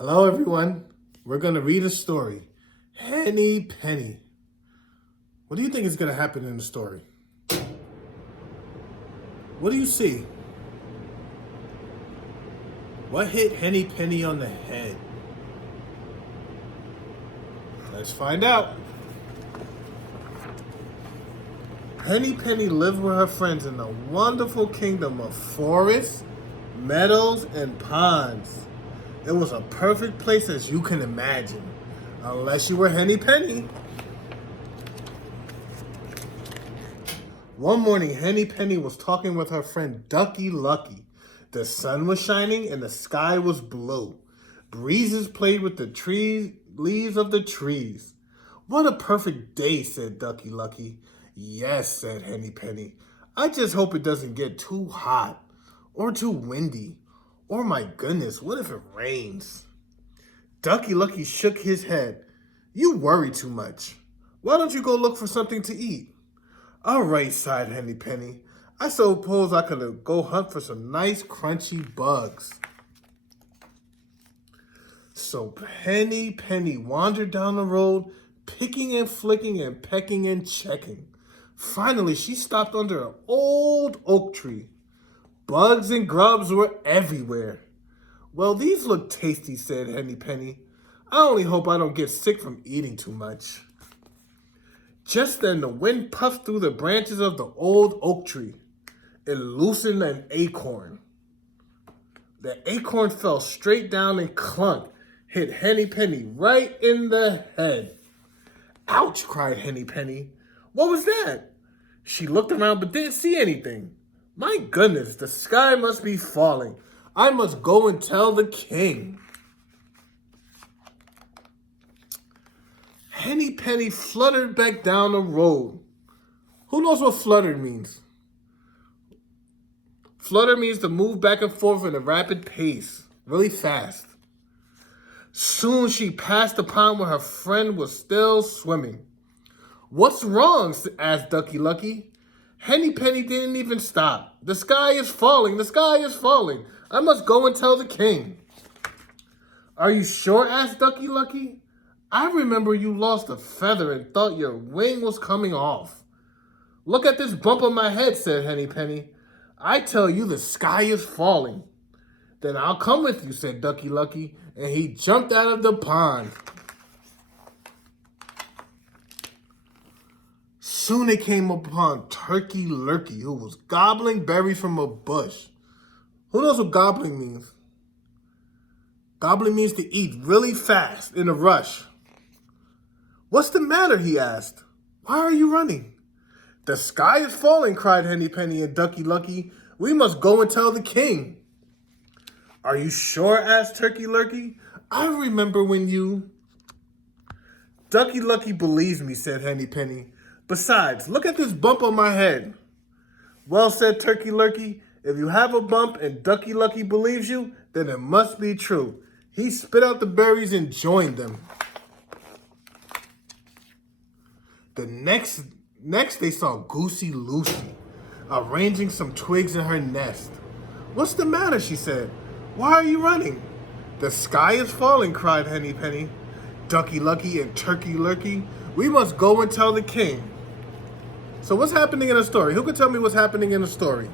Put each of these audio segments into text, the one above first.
Hello, everyone. We're going to read a story. Henny Penny. What do you think is going to happen in the story? What do you see? What hit Henny Penny on the head? Let's find out. Henny Penny lived with her friends in the wonderful kingdom of forests, meadows, and ponds. It was a perfect place as you can imagine, unless you were Henny Penny. One morning, Henny Penny was talking with her friend Ducky Lucky. The sun was shining and the sky was blue. Breezes played with the leaves of the trees. What a perfect day, said Ducky Lucky. Yes, said Henny Penny. I just hope it doesn't get too hot or too windy. Or my goodness, what if it rains? Ducky Lucky shook his head. You worry too much. Why don't you go look for something to eat? All right, sighed Henny Penny. I suppose I could go hunt for some nice crunchy bugs. So Henny Penny wandered down the road, picking and flicking and pecking and checking. Finally, she stopped under an old oak tree. Bugs and grubs were everywhere. Well, these look tasty, said Henny Penny. I only hope I don't get sick from eating too much. Just then, the wind puffed through the branches of the old oak tree. It loosened an acorn. The acorn fell straight down and clunked, hit Henny Penny right in the head. Ouch, cried Henny Penny. What was that? She looked around but didn't see anything. My goodness, the sky must be falling. I must go and tell the king. Henny Penny fluttered back down the road. Who knows what flutter means? Flutter means to move back and forth at a rapid pace, really fast. Soon she passed the pond where her friend was still swimming. What's wrong? Asked Ducky Lucky. Henny Penny didn't even stop. The sky is falling. The sky is falling. I must go and tell the king. Are you sure? Asked Ducky Lucky. I remember you lost a feather and thought your wing was coming off. Look at this bump on my head, said Henny Penny. I tell you the sky is falling. Then I'll come with you, said Ducky Lucky, and he jumped out of the pond. Soon they came upon Turkey Lurkey, who was gobbling berries from a bush. Who knows what gobbling means? Gobbling means to eat really fast, in a rush. What's the matter, he asked. Why are you running? The sky is falling, cried Henny Penny and Ducky Lucky. We must go and tell the king. Are you sure? Asked Turkey Lurkey. I remember when you... Ducky Lucky believes me, said Henny Penny. Besides, look at this bump on my head. Well, said Turkey Lurkey, if you have a bump and Ducky Lucky believes you, then it must be true. He spit out the berries and joined them. The next they saw Goosey Lucy arranging some twigs in her nest. What's the matter? She said. Why are you running? The sky is falling, cried Henny Penny. Ducky Lucky and Turkey Lurkey, we must go and tell the king. So what's happening in the story? Who can tell me what's happening in the story?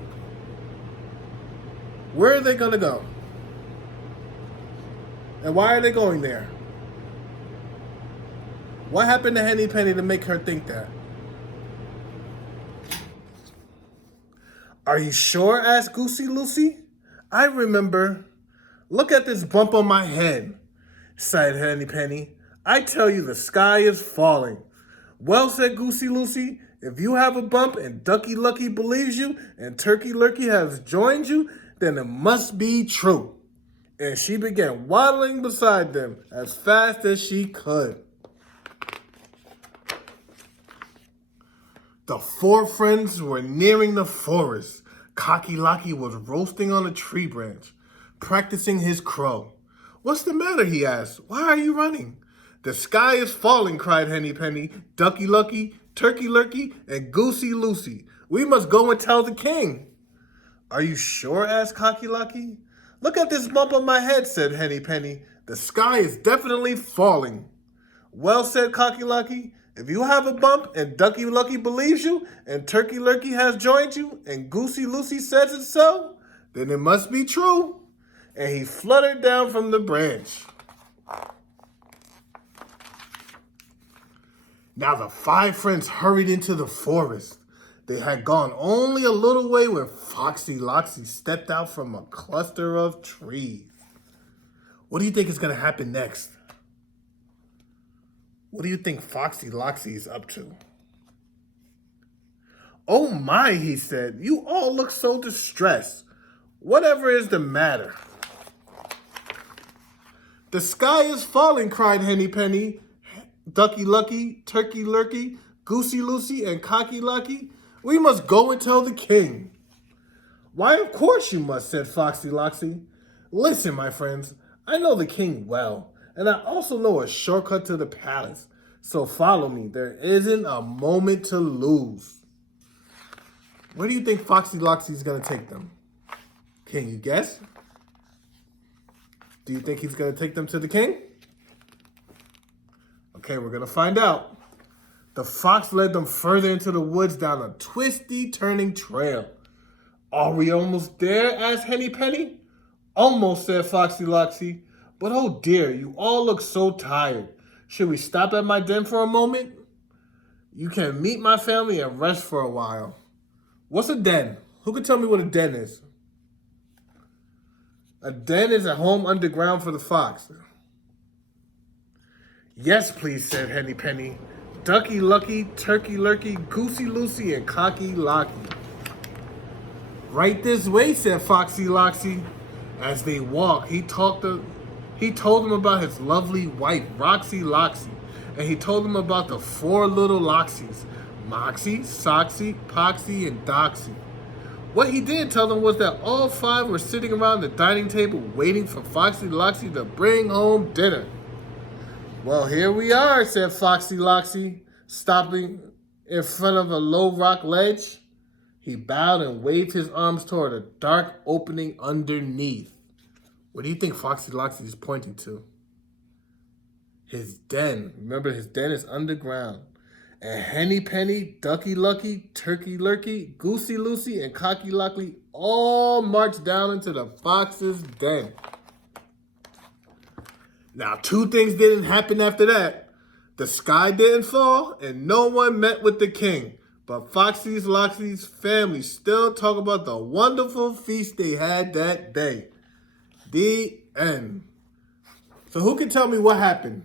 Where are they going to go? And why are they going there? What happened to Henny Penny to make her think that? Are you sure? Asked Goosey Lucy. I remember. Look at this bump on my head, sighed Henny Penny. I tell you the sky is falling. Well, said Goosey Lucy, if you have a bump and Ducky Lucky believes you and Turkey Lurkey has joined you, then it must be true. And she began waddling beside them as fast as she could. The four friends were nearing the forest. Cocky Locky was roasting on a tree branch, practicing his crow. What's the matter? He asked. Why are you running? The sky is falling, cried Henny Penny, Ducky Lucky, Turkey Lurkey, and Goosey Lucy. We must go and tell the king. Are you sure? Asked Cocky Locky. Look at this bump on my head, said Henny Penny. The sky is definitely falling. Well said, Cocky Lucky. If you have a bump and Ducky Lucky believes you and Turkey Lurkey has joined you and Goosey Lucy says it's so, then it must be true. And he fluttered down from the branch. Now the 5 friends hurried into the forest. They had gone only a little way when Foxy Loxy stepped out from a cluster of trees. What do you think is going to happen next? What do you think Foxy Loxy is up to? Oh my, he said. You all look so distressed. Whatever is the matter? The sky is falling, cried Henny Penny, Ducky Lucky, Turkey Lurkey, Goosey Lucy, and Cocky Lucky. We must go and tell the king. Why, of course you must, said Foxy Loxy. Listen, my friends, I know the king well, and I also know a shortcut to the palace. So follow me. There isn't a moment to lose. Where do you think Foxy Loxy is going to take them? Can you guess? Do you think he's going to take them to the king? Okay, we're going to find out. The fox led them further into the woods down a twisty, turning trail. Are we almost there? Asked Henny Penny. Almost, said Foxy Loxy. But oh dear, you all look so tired. Should we stop at my den for a moment? You can meet my family and rest for a while. What's a den? Who can tell me what a den is? A den is a home underground for the fox. Yes, please, said Henny Penny. Ducky Lucky, Turkey Lurkey, Goosey Lucy, and Cocky Locky. Right this way, said Foxy Loxy. As they walked, he told them about his lovely wife, Roxy Loxy. And he told them about the 4 little Loxies, Moxie, Soxy, Poxy, and Doxy. What he did tell them was that all 5 were sitting around the dining table waiting for Foxy Loxy to bring home dinner. Well, here we are, said Foxy Loxy, stopping in front of a low rock ledge. He bowed and waved his arms toward a dark opening underneath. What do you think Foxy Loxy is pointing to? His den. Remember, his den is underground. And Henny Penny, Ducky Lucky, Turkey Lurkey, Goosey Lucy, and Cocky Locky all marched down into the fox's den. Now, 2 things didn't happen after that. The sky didn't fall, and no one met with the king. But Foxy Loxy's family still talk about the wonderful feast they had that day. The end. So who can tell me what happened?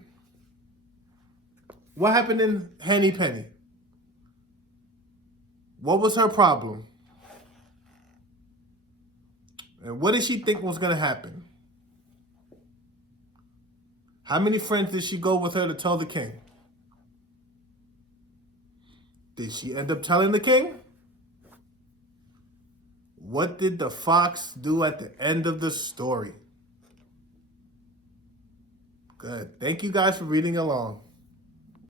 What happened in Henny Penny? What was her problem? And what did she think was going to happen? How many friends did she go with her to tell the king? Did she end up telling the king? What did the fox do at the end of the story? Good. Thank you guys for reading along.